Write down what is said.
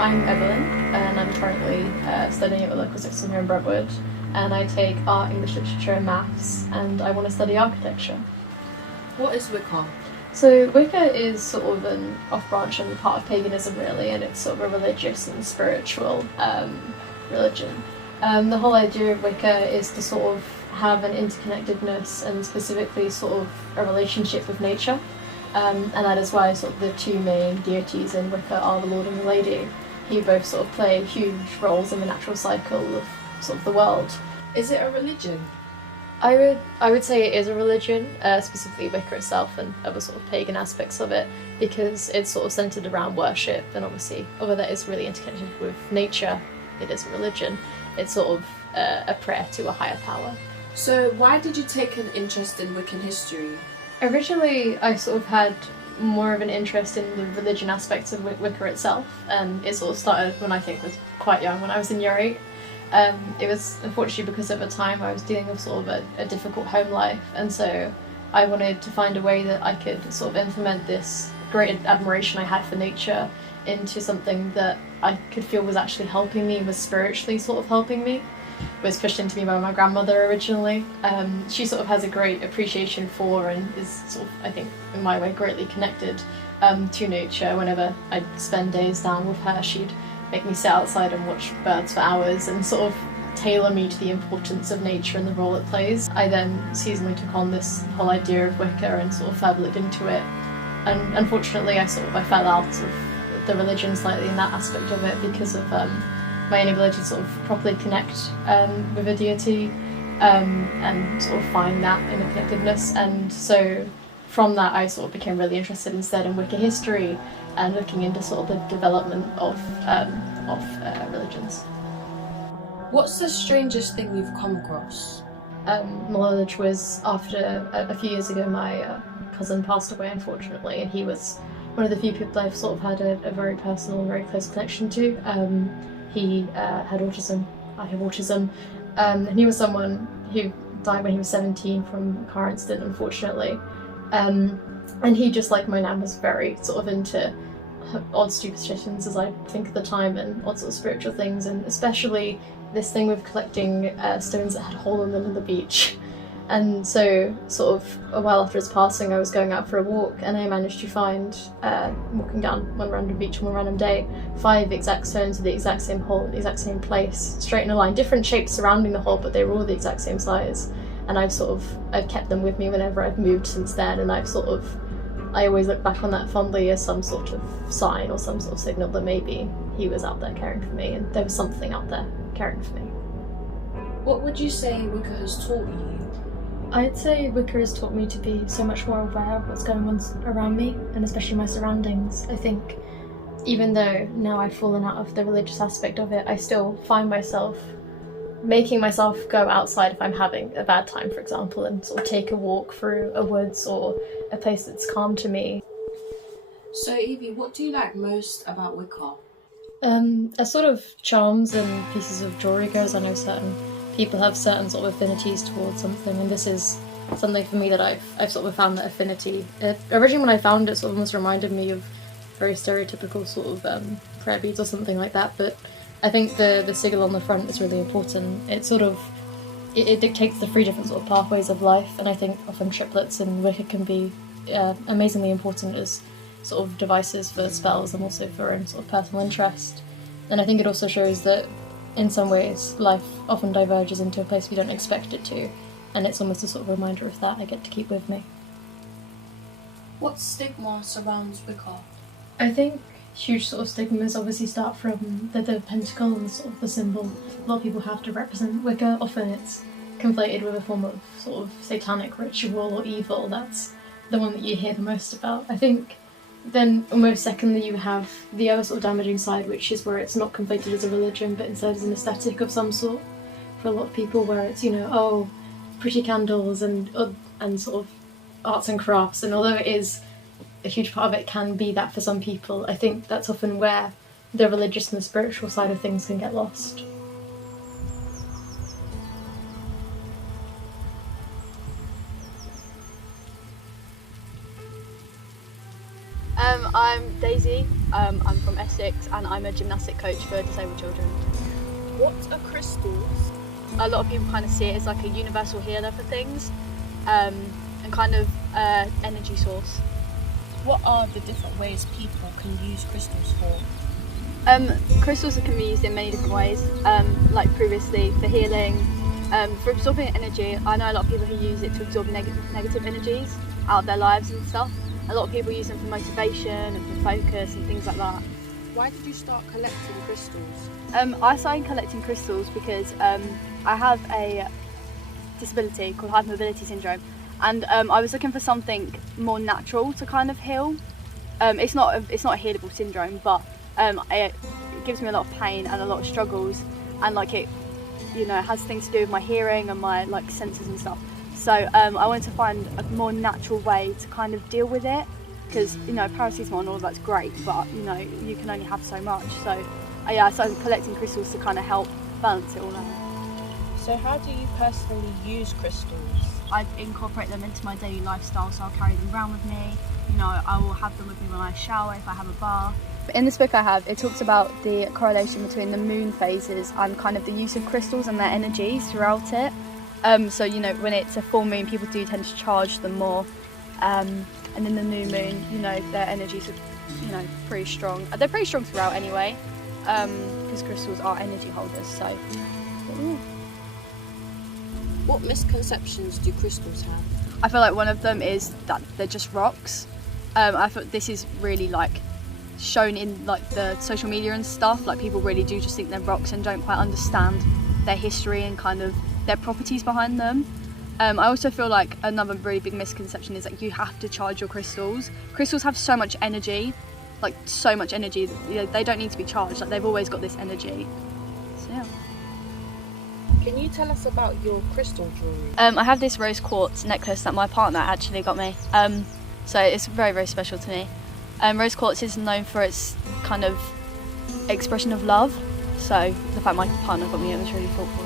I'm Evelyn, and I'm currently studying at the local sixth form here in Brentwood, and I take art, English literature and maths, and I want to study architecture. What is Wicca? So Wicca is sort of an off-branch and part of paganism really, and it's sort of a religious and spiritual religion. The whole idea of Wicca is to sort of have an interconnectedness and specifically sort of a relationship with nature. And that is why sort of the two main deities in Wicca are the Lord and the Lady, who both sort of play huge roles in the natural cycle of sort of the world. Is it a religion? I would say it is a religion, specifically Wicca itself and other sort of pagan aspects of it, because it's sort of centred around worship, and obviously, although that is really interconnected with nature, it is a religion. It's sort of a prayer to a higher power. So why did you take an interest in Wiccan history? Originally, I sort of had more of an interest in the religion aspects of Wicca itself, and it sort of started when I think was quite young, when I was in year 8. It was unfortunately because at the time I was dealing with sort of a difficult home life, and so I wanted to find a way that I could sort of implement this great admiration I had for nature into something that I could feel was actually helping me, was spiritually sort of helping me. It was pushed into me by my grandmother originally. She sort of has a great appreciation for and is sort of, I think, in my way, greatly connected to nature. Whenever I'd spend days down with her, she'd make me sit outside and watch birds for hours and sort of tailor me to the importance of nature and the role it plays. I then seasonally took on this whole idea of Wicca and sort of further looked into it. And unfortunately, I fell out of the religion slightly in that aspect of it because of my inability to sort of properly connect with a deity and sort of find that interconnectedness. And so from that I sort of became really interested instead in Wicca history and looking into sort of the development of religions. What's the strangest thing you've come across? My knowledge was after a few years ago my cousin passed away unfortunately, and he was one of the few people I've sort of had a very personal and very close connection to. He had autism, I have autism, and he was someone who died when he was 17 from a car incident, unfortunately. And he, just like my nan, was very sort of into odd superstitions, as I think at the time, and odd sort of spiritual things, and especially this thing with collecting stones that had a hole in them on the beach. And so, sort of a while after his passing, I was going out for a walk, and I managed to find, walking down one random beach on one random day, 5 exact stones with the exact same hole in the exact same place, straight in a line, different shapes surrounding the hole, but they were all the exact same size. And I've kept them with me whenever I've moved since then, and I always look back on that fondly as some sort of sign or some sort of signal that maybe he was out there caring for me, and there was something out there caring for me. What would you say Wicca has taught you? I'd say Wicca has taught me to be so much more aware of what's going on around me, and especially my surroundings. I think even though now I've fallen out of the religious aspect of it, I still find myself making myself go outside if I'm having a bad time, for example, and sort of take a walk through a woods or a place that's calm to me. So Evie, what do you like most about Wicca? As sort of charms and pieces of jewellery goes, I know certain people have certain sort of affinities towards something, and this is something for me that I've sort of found that affinity. Originally when I found it, sort of almost reminded me of very stereotypical sort of prayer beads or something like that, but I think the sigil on the front is really important. It sort of it dictates the 3 different sort of pathways of life, and I think often triplets in Wicca can be amazingly important as sort of devices for spells and also for own sort of personal interest. And I think it also shows that in some ways life often diverges into a place we don't expect it to, and it's almost a sort of reminder of that I get to keep with me. What stigma surrounds Wicca? I think huge sort of stigmas obviously start from the pentacle and sort of the symbol a lot of people have to represent Wicca. Often it's conflated with a form of sort of satanic ritual or evil. That's the one that you hear the most about. I think then almost secondly you have the other sort of damaging side, which is where it's not conflated as a religion but instead as an aesthetic of some sort for a lot of people, where it's, pretty candles and sort of arts and crafts, and although it is a huge part of it can be that for some people, I think that's often where the religious and the spiritual side of things can get lost. I'm Daisy. I'm from Essex and I'm a gymnastic coach for disabled children. What are crystals? A lot of people kind of see it as like a universal healer for things, and kind of energy source. What are the different ways people can use crystals for? Crystals can be used in many different ways, like previously for healing, for absorbing energy. I know a lot of people who use it to absorb negative energies out of their lives and stuff. A lot of people use them for motivation and for focus and things like that. Why did you start collecting crystals? I started collecting crystals because I have a disability called hypermobility syndrome, and I was looking for something more natural to kind of heal. It's not a healable syndrome, but it gives me a lot of pain and a lot of struggles, and like it, has things to do with my hearing and my like senses and stuff. So I wanted to find a more natural way to kind of deal with it, because paracetamol and all of that's great, but you can only have so much. So I started collecting crystals to kind of help balance it all out. So how do you personally use crystals? I incorporate them into my daily lifestyle, so I'll carry them around with me. I will have them with me when I shower, if I have a bath. In this book it talks about the correlation between the moon phases and kind of the use of crystals and their energies throughout it. So when it's a full moon, people do tend to charge them more, and in the new moon, their energies are pretty strong. They're pretty strong throughout anyway, because crystals are energy holders. So what misconceptions do crystals have? I feel like one of them is that they're just rocks. I thought this is really like shown in like the social media and stuff. Like people really do just think they're rocks and don't quite understand their history and kind of their properties behind them. I also feel like another really big misconception is that you have to charge your crystals. Crystals have so much energy, like so much energy. They don't need to be charged. Like they've always got this energy. So yeah. Can you tell us about your crystal jewellery? I have this rose quartz necklace that my partner actually got me. So it's very, very special to me. Rose quartz is known for its kind of expression of love. So the fact my partner got me it was really thoughtful.